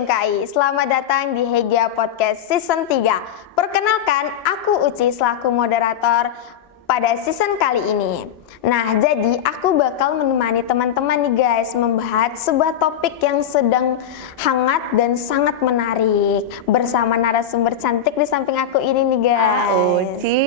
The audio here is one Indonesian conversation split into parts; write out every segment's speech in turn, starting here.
BMKI, selamat datang di Hegia Podcast Season 3. Perkenalkan, aku Uci selaku moderator pada season kali ini. Nah, jadi aku bakal menemani teman-teman nih guys membahas sebuah topik yang sedang hangat dan sangat menarik bersama narasumber cantik di samping aku ini nih guys. Uci.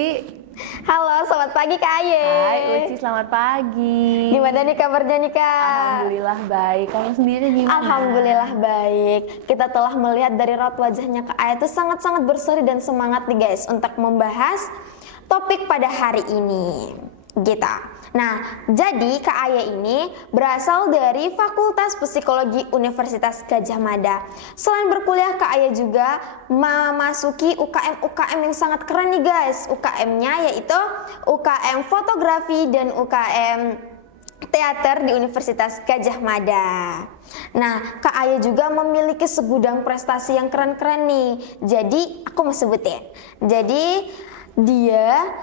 Halo, selamat pagi Kak Aye. Hai Uci, selamat pagi. Gimana nih kabarnya nih Kak? Alhamdulillah baik. Kamu sendiri gimana? Alhamdulillah baik. Kita telah melihat dari raut wajahnya Kak Aye itu sangat-sangat berseri dan semangat nih guys untuk membahas topik pada hari ini. Gitu. Nah, jadi Kak Aye ini berasal dari Fakultas Psikologi Universitas Gadjah Mada. Selain berkuliah, Kak Aye juga memasuki UKM yang sangat keren nih guys. UKM-nya yaitu UKM Fotografi dan UKM Teater di Universitas Gadjah Mada. Nah, Kak Aye juga memiliki segudang prestasi yang keren-keren nih. Jadi, aku mau sebutin. Jadi, dia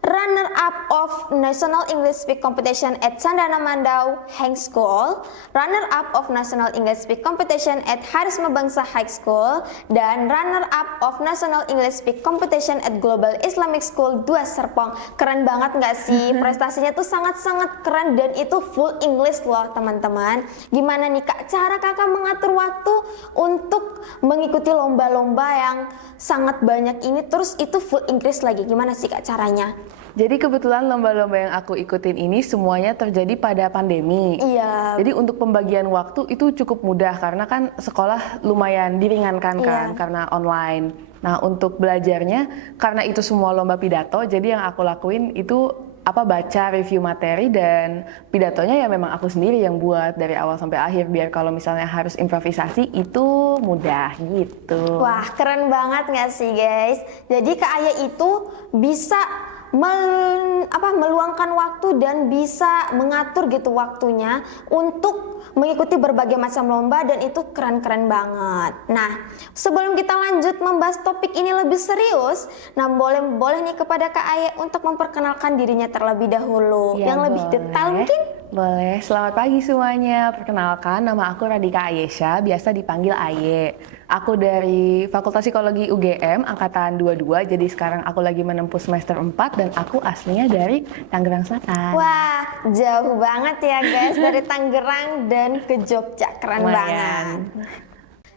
runner up of National English Speak Competition at Candana Mandau High School, runner up of National English Speak Competition at Harisma Bangsa High School, dan runner up of National English Speak Competition at Global Islamic School 2 Serpong. Keren banget nggak sih? Prestasinya tuh sangat-sangat keren dan itu full English loh teman-teman. Gimana nih Kak, cara kakak mengatur waktu untuk mengikuti lomba-lomba yang sangat banyak ini, terus itu full Inggris lagi, gimana sih Kak caranya? Jadi kebetulan lomba-lomba yang aku ikutin ini semuanya terjadi pada pandemi. Iya. Jadi untuk pembagian waktu itu cukup mudah karena kan sekolah lumayan diringankan kan karena online. Nah untuk belajarnya karena itu semua lomba pidato, jadi yang aku lakuin itu baca review materi dan pidatonya ya memang aku sendiri yang buat dari awal sampai akhir biar kalau misalnya harus improvisasi itu mudah gitu. Wah keren banget nggak sih guys? Jadi Kak Aye itu bisa meluangkan waktu dan bisa mengatur gitu waktunya untuk mengikuti berbagai macam lomba dan itu keren-keren banget. Nah, sebelum kita lanjut membahas topik ini lebih serius, nah boleh nih kepada Kak Aye untuk memperkenalkan dirinya terlebih dahulu, Ya, yang lebih detail mungkin. Boleh, selamat pagi semuanya. Perkenalkan, nama aku Radika Ayesha, biasa dipanggil Aye. Aku dari Fakultas Psikologi UGM, Angkatan 22, jadi sekarang aku lagi menempuh semester 4 dan aku aslinya dari Tangerang Selatan. Wah, jauh banget ya guys, dari Tangerang dan ke Jogja, keren banget.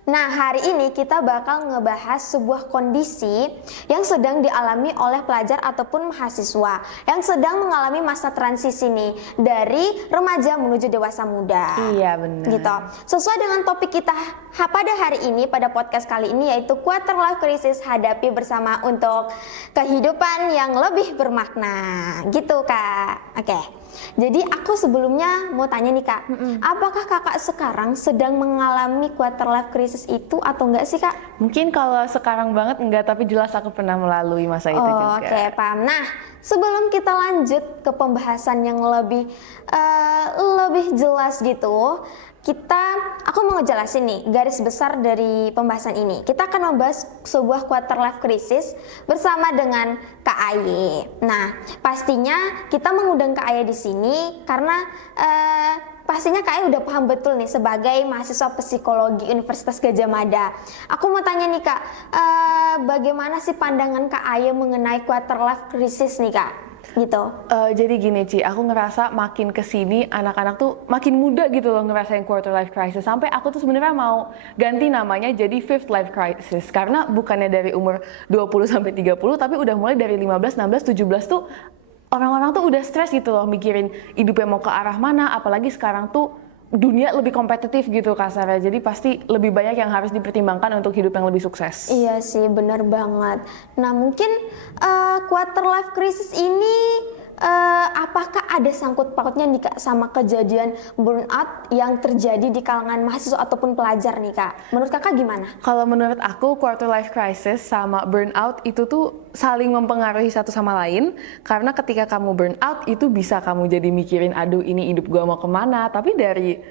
Nah, hari ini kita bakal ngebahas sebuah kondisi yang sedang dialami oleh pelajar ataupun mahasiswa yang sedang mengalami masa transisi nih dari remaja menuju dewasa muda. Iya, benar. Gitu. Sesuai dengan topik kita pada hari ini, pada podcast kali ini yaitu Quarter Life Crisis, hadapi bersama untuk kehidupan yang lebih bermakna. Gitu, Kak. Oke. Jadi aku sebelumnya mau tanya nih Kak, apakah kakak sekarang sedang mengalami quarter life crisis itu atau enggak sih Kak? Mungkin kalau sekarang banget enggak, tapi jelas aku pernah melalui masa itu juga. Oke, paham. Nah, sebelum kita lanjut ke pembahasan yang lebih jelas gitu, aku mau ngejelasin nih garis besar dari pembahasan ini. Kita akan membahas sebuah quarter life crisis bersama dengan Kak Aye. Nah, pastinya kita mengundang Kak Aye di sini karena pastinya Kak Aye udah paham betul nih sebagai mahasiswa psikologi Universitas Gadjah Mada. Aku mau tanya nih Kak, bagaimana sih pandangan Kak Aye mengenai quarter life crisis nih Kak? Gitu. Jadi gini Ci, aku ngerasa makin kesini anak-anak tuh makin muda gitu loh ngerasain quarter life crisis. Sampai aku tuh sebenarnya mau ganti namanya jadi fifth life crisis. Karena bukannya dari umur 20 sampai 30, tapi udah mulai dari 15, 16, 17 tuh orang-orang tuh udah stres gitu loh mikirin hidupnya mau ke arah mana. Apalagi sekarang tuh dunia lebih kompetitif gitu kasarnya, jadi pasti lebih banyak yang harus dipertimbangkan untuk hidup yang lebih sukses. Iya sih, bener banget. Nah mungkin quarter life crisis ini apakah ada sangkut pautnya nih Kak sama kejadian burnout yang terjadi di kalangan mahasiswa ataupun pelajar nih Kak? Menurut Kakak gimana? Kalau menurut aku quarter life crisis sama burnout itu tuh saling mempengaruhi satu sama lain, karena ketika kamu burnout itu bisa kamu jadi mikirin aduh ini hidup gua mau kemana, tapi dari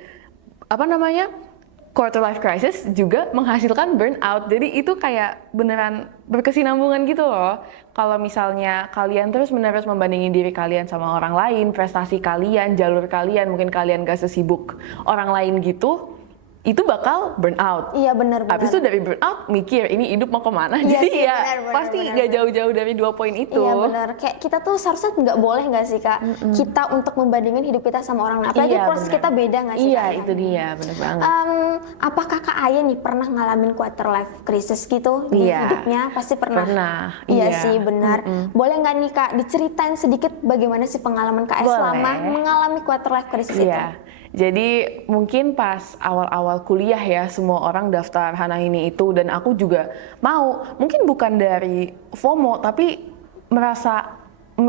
quarter life crisis juga menghasilkan burnout. Jadi itu kayak beneran berkesinambungan gitu loh. Kalau misalnya kalian terus-menerus membandingin diri kalian sama orang lain, prestasi kalian, jalur kalian, mungkin kalian gak sesibuk orang lain gitu, itu bakal burn out. Iya benar-benar. Habis itu dari burn out mikir ini hidup mau kemana. Iya Jadi sih, ya benar, pasti nggak jauh-jauh dari 2 poin itu. Iya benar. Kayak kita tuh seharusnya nggak boleh nggak sih Kak, kita untuk membandingkan hidup kita sama orang lain. Apalagi Iya, proses benar. kita beda nggak sih Iya Kak? itu dia, benar banget. Apakah Kak Aya nih pernah ngalamin quarter life crisis gitu di Iya. hidupnya? Pasti pernah. Pernah, Iya iya. sih benar. Boleh nggak nih Kak diceritain sedikit bagaimana sih pengalaman Kak Aya Boleh. selama mengalami quarter life crisis itu? Iya. Jadi mungkin pas awal-awal kuliah ya semua orang daftar Hana ini itu dan aku juga mau. Mungkin bukan dari FOMO tapi merasa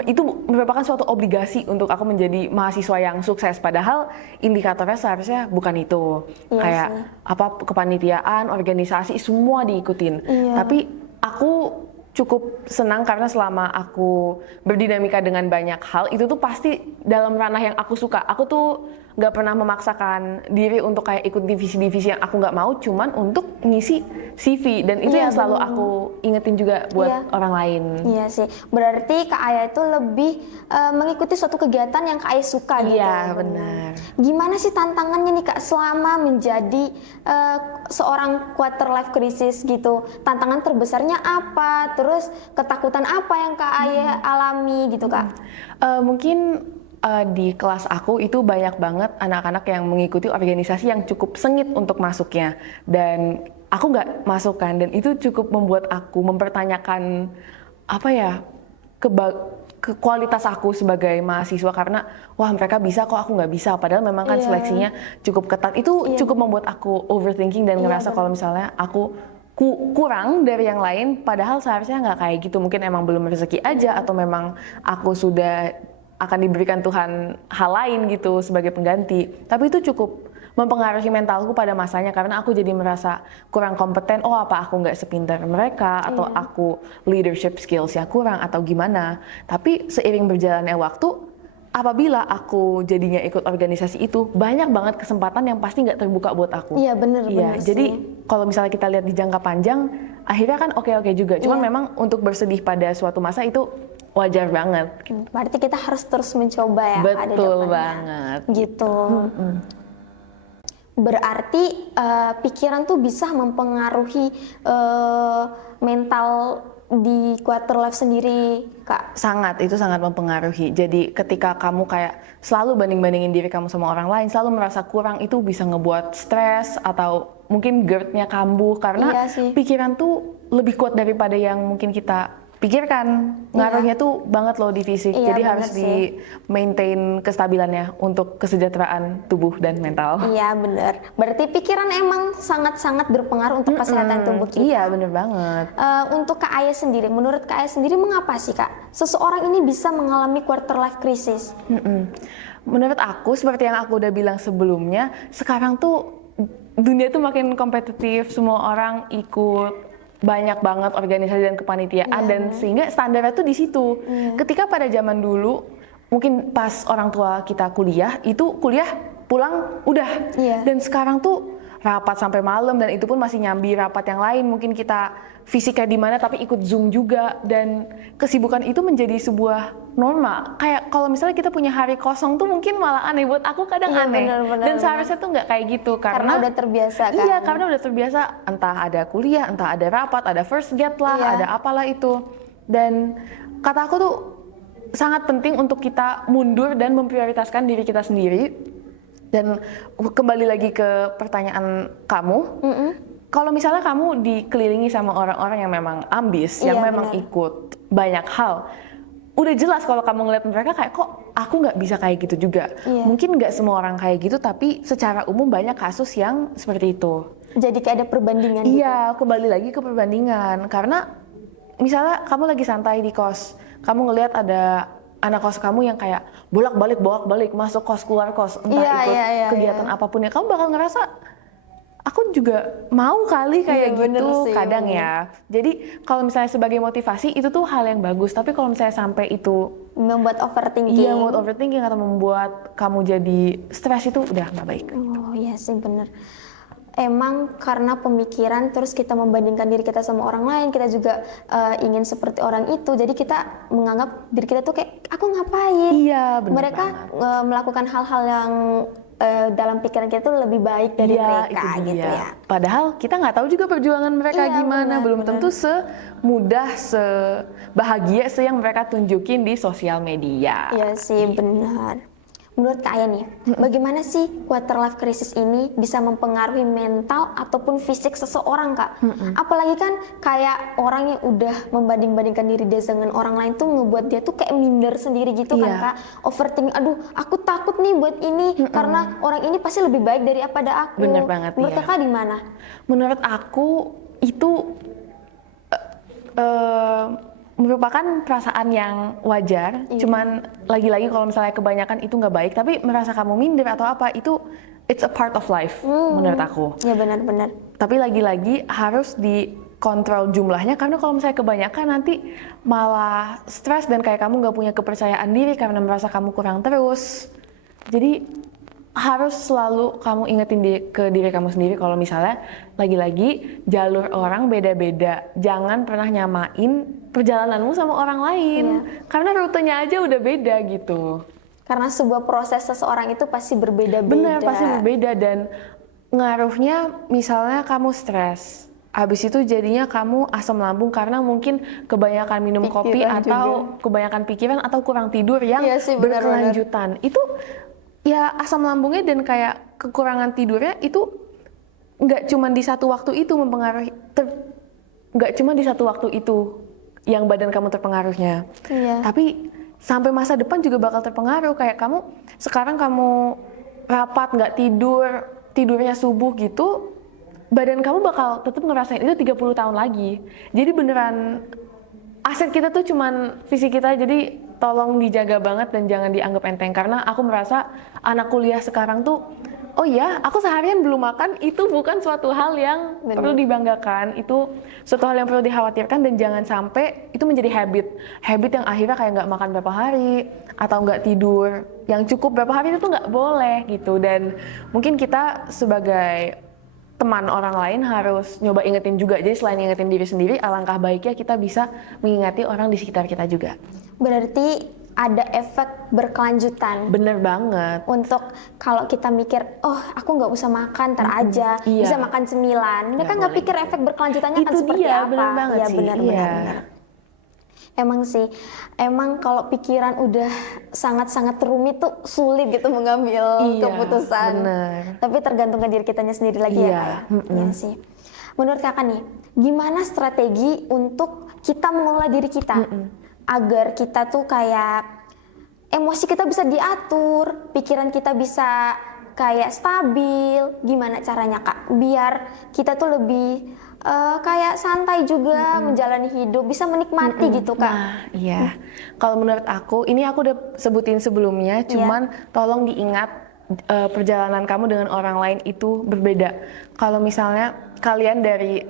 itu merupakan suatu obligasi untuk aku menjadi mahasiswa yang sukses. Padahal indikatornya seharusnya bukan itu. Iya Kayak sih. apa kepanitiaan, organisasi semua diikutin. Iya. Tapi aku cukup senang karena selama aku berdinamika dengan banyak hal itu tuh pasti dalam ranah yang aku suka. Aku tuh nggak pernah memaksakan diri untuk kayak ikut divisi-divisi yang aku nggak mau, cuman untuk ngisi CV dan itu Iya, yang selalu bener. aku ingetin juga buat Iya. orang lain. Iya sih, berarti Kak Aya itu lebih mengikuti suatu kegiatan yang Kak Aya suka gitu. Iya benar. Gimana sih tantangannya nih Kak selama menjadi seorang quarter life crisis gitu? Tantangan terbesarnya apa? Terus ketakutan apa yang Kak Aya alami gitu Kak? Mungkin di kelas aku itu banyak banget anak-anak yang mengikuti organisasi yang cukup sengit untuk masuknya dan aku nggak masuk kan, dan itu cukup membuat aku mempertanyakan apa ya ke kualitas aku sebagai mahasiswa karena wah mereka bisa kok aku nggak bisa, padahal memang kan Iya. seleksinya cukup ketat. Itu Iya. cukup membuat aku overthinking dan Iya, ngerasa kalau misalnya aku kurang dari yang lain, padahal seharusnya nggak kayak gitu. Mungkin emang belum rezeki aja atau memang aku sudah akan diberikan Tuhan hal lain gitu sebagai pengganti. Tapi itu cukup mempengaruhi mentalku pada masanya karena aku jadi merasa kurang kompeten. Oh apa aku nggak sepintar mereka atau Iya. aku leadership skills-nya kurang atau gimana. Tapi seiring berjalannya waktu, apabila aku jadinya ikut organisasi itu, banyak banget kesempatan yang pasti nggak terbuka buat aku. Iya bener Jadi sih. kalau misalnya kita lihat di jangka panjang, akhirnya kan oke-oke juga. Cuman Iya. memang untuk bersedih pada suatu masa itu wajar banget. Berarti kita harus terus mencoba ya Kak, di Betul depannya. banget. Gitu. Berarti pikiran tuh bisa mempengaruhi mental di quarter life sendiri Kak. Itu sangat mempengaruhi. Jadi ketika kamu kayak selalu banding-bandingin diri kamu sama orang lain, selalu merasa kurang, itu bisa ngebuat stres atau mungkin GERD-nya kambuh karena Iya sih. pikiran tuh lebih kuat daripada yang mungkin kita pikirkan. Ngaruhnya tuh banget loh di fisik. Iya, Jadi bener harus sih. di maintain kestabilannya untuk kesejahteraan tubuh dan mental. Iya bener. Berarti pikiran emang sangat-sangat berpengaruh untuk kesehatan tubuh kita. Iya bener banget. Untuk Kak Aya sendiri, menurut Kak Aya sendiri mengapa sih Kak seseorang ini bisa mengalami quarter life crisis? Menurut aku, seperti yang aku udah bilang sebelumnya, sekarang tuh dunia tuh makin kompetitif, semua orang ikut banyak banget organisasi dan kepanitiaan, dan sehingga standarnya tuh di situ. Ketika pada zaman dulu, mungkin pas orang tua kita kuliah, itu kuliah pulang udah. Iya. Dan sekarang tuh rapat sampai malam, dan itu pun masih nyambi rapat yang lain. Mungkin kita fisiknya di mana tapi ikut Zoom juga, dan kesibukan itu menjadi sebuah norma. Kayak kalau misalnya kita punya hari kosong tuh mungkin malah aneh, buat aku kadang Iya, aneh. benar-benar. Dan seharusnya tuh nggak kayak gitu Karena udah terbiasa kan? Iya, karena udah terbiasa, entah ada kuliah, entah ada rapat, ada first get lah, Iya. ada apalah itu. Dan kata aku tuh sangat penting untuk kita mundur dan memprioritaskan diri kita sendiri. Dan kembali lagi ke pertanyaan kamu, kalau misalnya kamu dikelilingi sama orang-orang yang memang ambis, yang Iya, memang benar. ikut banyak hal, udah jelas kalau kamu ngeliat mereka kayak kok aku nggak bisa kayak gitu juga. Iya. Mungkin nggak semua orang kayak gitu, tapi secara umum banyak kasus yang seperti itu. Jadi kayak ada perbandingan gitu. Iya, kembali lagi ke perbandingan. Karena misalnya kamu lagi santai di kos, kamu ngelihat ada anak kos kamu yang kayak bolak-balik masuk kos keluar kos, entah Iya, ikut iya, kegiatan iya. apapun ya, kamu bakal ngerasa aku juga mau kali kayak Iya, bener gitu sih, kadang bener. ya. Jadi kalau misalnya sebagai motivasi itu tuh hal yang bagus, tapi kalau misalnya sampai itu Membuat overthinking. iya membuat overthinking atau membuat kamu jadi stres, itu udah nggak baik. Oh iya sih bener. Emang karena pemikiran terus kita membandingkan diri kita sama orang lain, kita juga ingin seperti orang itu, jadi kita menganggap diri kita tuh kayak aku ngapain. Iya, bener Mereka banget. melakukan hal-hal yang dalam pikiran kita tuh lebih baik dari Iya, mereka itu gitu dia. ya. Padahal kita nggak tahu juga perjuangan mereka Iya, gimana, benar, belum benar. tentu semudah, sebahagia yang mereka tunjukin di sosial media. Iya sih, benar. Menurut Kak Aya nih, bagaimana sih quarter life crisis ini bisa mempengaruhi mental ataupun fisik seseorang, Kak? Apalagi kan kayak orang yang udah membanding-bandingkan diri dia dengan orang lain tuh ngebuat dia tuh kayak minder sendiri gitu kan, Iya. Kak? Overthinking, aduh aku takut nih buat ini karena orang ini pasti lebih baik daripada aku. Bener banget, Menurut iya. Kakak di mana? Menurut aku itu merupakan perasaan yang wajar. Iya. Cuman lagi-lagi kalau misalnya kebanyakan itu nggak baik, tapi merasa kamu minder atau apa itu it's a part of life menurut aku. Ya benar-benar. Tapi lagi-lagi harus dikontrol jumlahnya karena kalau misalnya kebanyakan nanti malah stres dan kayak kamu nggak punya kepercayaan diri karena merasa kamu kurang terus. Jadi harus selalu kamu ingetin ke diri kamu sendiri kalau misalnya lagi-lagi jalur orang beda-beda. Jangan pernah nyamain perjalananmu sama orang lain. Karena rutenya aja udah beda gitu. Karena sebuah proses seseorang itu pasti berbeda-beda. Benar, pasti berbeda dan ngaruhnya misalnya kamu stres. Habis itu jadinya kamu asam lambung karena mungkin kebanyakan minum kopi Pikiran atau juga. kebanyakan pikiran atau kurang tidur yang Iya sih, benar-benar. berkelanjutan. Itu ya asam lambungnya dan kayak kekurangan tidurnya itu nggak cuma di satu waktu itu mempengaruhi, nggak cuma di satu waktu itu yang badan kamu terpengaruhnya. Iya. Tapi sampai masa depan juga bakal terpengaruh. Kayak kamu sekarang kamu rapat nggak tidur, tidurnya subuh gitu, badan kamu bakal tetap ngerasain itu 30 tahun lagi. Jadi beneran aset kita tuh cuman fisik kita, jadi tolong dijaga banget dan jangan dianggap enteng. Karena aku merasa anak kuliah sekarang tuh, oh ya, aku seharian belum makan, itu bukan suatu hal yang Bener. perlu dibanggakan. Itu suatu hal yang perlu dikhawatirkan dan jangan sampai itu menjadi habit. Habit yang akhirnya kayak nggak makan berapa hari, atau nggak tidur yang cukup berapa hari, itu nggak boleh gitu. Dan mungkin kita sebagai teman orang lain harus nyoba ingetin juga. Jadi selain ingetin diri sendiri, alangkah baiknya kita bisa mengingati orang di sekitar kita juga. Berarti ada efek berkelanjutan. Bener banget. Untuk kalau kita mikir, oh aku nggak usah makan, ntar aja Iya. bisa makan cemilan. Mereka nggak boleh. pikir efek berkelanjutannya akan Itu seperti dia, apa. bener banget Iya sih. benar, Iya. benar. Emang sih, emang kalau pikiran udah sangat-sangat rumit tuh sulit gitu mengambil Iya, keputusan. bener. Tapi tergantung ke diri kitanya sendiri lagi Iya, ya Kak. Iya sih. Menurut Kakak nih, gimana strategi untuk kita mengelola diri kita agar kita tuh kayak emosi kita bisa diatur, pikiran kita bisa kayak stabil. Gimana caranya Kak? Biar kita tuh lebih kayak santai juga menjalani hidup, bisa menikmati gitu Kak. Nah, iya. Kalau menurut aku, ini aku udah sebutin sebelumnya, cuman tolong diingat perjalanan kamu dengan orang lain itu berbeda. Kalau misalnya kalian dari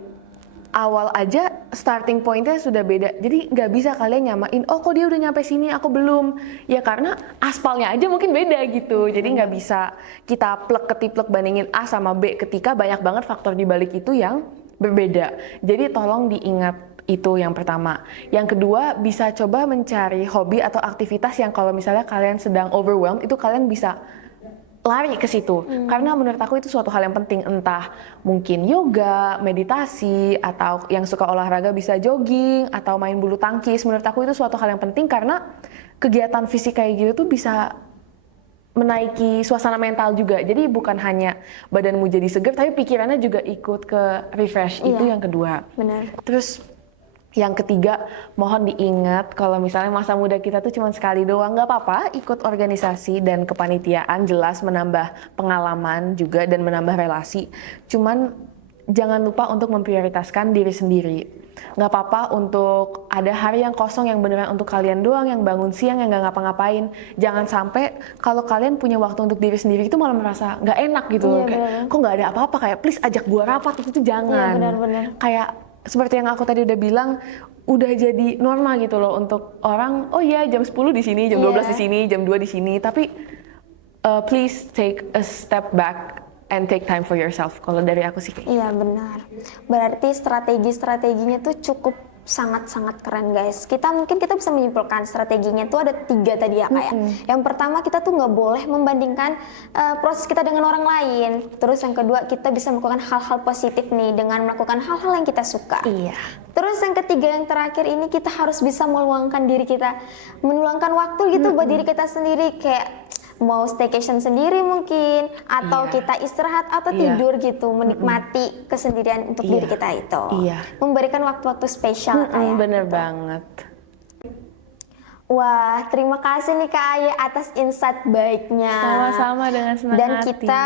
awal aja starting pointnya sudah beda, jadi nggak bisa kalian nyamain, oh kok dia udah nyampe sini aku belum, ya karena aspalnya aja mungkin beda gitu. Jadi nggak bisa kita plek ketiplek bandingin A sama B ketika banyak banget faktor di balik itu yang berbeda. Jadi tolong diingat itu yang pertama. Yang kedua, bisa coba mencari hobi atau aktivitas yang kalau misalnya kalian sedang overwhelmed, itu kalian bisa lari ke situ. Karena menurut aku itu suatu hal yang penting, entah mungkin yoga, meditasi, atau yang suka olahraga bisa jogging atau main bulu tangkis. Menurut aku itu suatu hal yang penting karena kegiatan fisik kayak gitu tuh bisa menaiki suasana mental juga. Jadi bukan hanya badanmu jadi seger, tapi pikirannya juga ikut ke refresh. Itu Iya. yang kedua. Benar. Terus yang ketiga, mohon diingat kalau misalnya masa muda kita tuh cuma sekali doang, nggak apa-apa ikut organisasi dan kepanitiaan, jelas menambah pengalaman juga dan menambah relasi. Cuman jangan lupa untuk memprioritaskan diri sendiri. Nggak apa-apa untuk ada hari yang kosong yang beneran untuk kalian doang, yang bangun siang, yang nggak ngapa-ngapain. Jangan sampai kalau kalian punya waktu untuk diri sendiri itu malah merasa nggak enak gitu. Iya, Kayak, bener. kok nggak ada apa-apa, kayak please ajak gua rapat, itu jangan. Iya, benar-benar. Kayak seperti yang aku tadi udah bilang, udah jadi normal gitu loh untuk orang, oh iya jam 10 di sini, jam 12 di sini, jam 2 di sini, tapi please take a step back and take time for yourself. Kalau dari aku sih kayak Iya benar. Berarti strategi-strateginya tuh cukup sangat-sangat keren guys. Kita bisa menyimpulkan strateginya tuh ada 3 tadi ya Kak ya. Yang pertama kita tuh nggak boleh membandingkan proses kita dengan orang lain. Terus yang kedua kita bisa melakukan hal-hal positif nih dengan melakukan hal-hal yang kita suka. Iya. Terus yang ketiga yang terakhir ini kita harus bisa meluangkan diri kita, meluangkan waktu gitu buat diri kita sendiri, kayak mau staycation sendiri mungkin, atau kita istirahat atau tidur gitu, menikmati kesendirian untuk diri kita itu. Memberikan waktu-waktu spesial kayak Bener gitu. banget. Wah, terima kasih nih Kak Aye atas insight baiknya. Sama-sama, dengan senang Dan hati. kita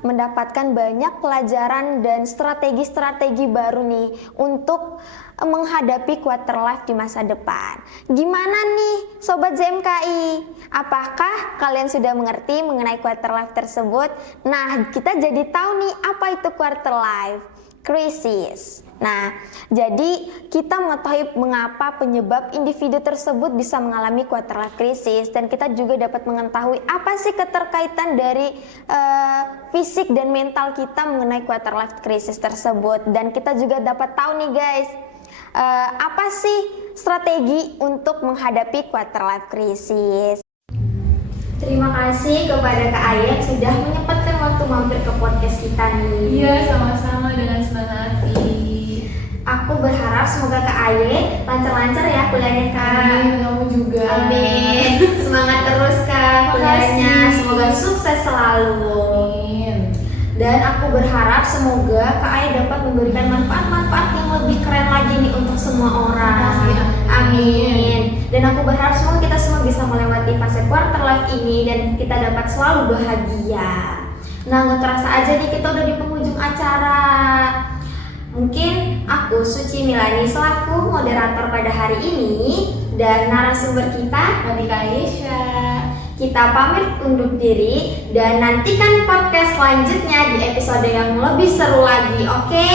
mendapatkan banyak pelajaran dan strategi-strategi baru nih untuk menghadapi quarter life di masa depan. Gimana nih Sobat ZMKI? Apakah kalian sudah mengerti mengenai quarter life tersebut? Nah, kita jadi tahu nih apa itu quarter life crisis. Nah, jadi kita mengetahui mengapa penyebab individu tersebut bisa mengalami quarter life crisis, dan kita juga dapat mengetahui apa sih keterkaitan dari fisik dan mental kita mengenai quarter life crisis tersebut. Dan kita juga dapat tahu nih guys, apa sih strategi untuk menghadapi quarter life crisis. Terima kasih kepada Kak Aye yang sudah menyempatkan waktu mampir ke podcast kita nih. Iya, sama-sama, dengan senang hati. Aku berharap semoga Kak Aye lancar-lancar ya kuliahnya Kak. Amin, kamu juga. Amin. Semangat terus Kak kuliahnya. Semoga sukses selalu. Amin. Dan aku berharap semoga Kak Aye dapat memberikan manfaat-manfaat yang lebih keren lagi nih untuk semua orang. Amin. Dan aku berharap semoga kita semua bisa melewati fase quarter life ini dan kita dapat selalu bahagia. Nah, nggak terasa aja nih kita udah di penghujung acara. Mungkin aku Suci Milani selaku moderator pada hari ini dan narasumber kita Monika Ayesha. Kita pamit undur diri dan nantikan podcast selanjutnya di episode yang lebih seru lagi, oke?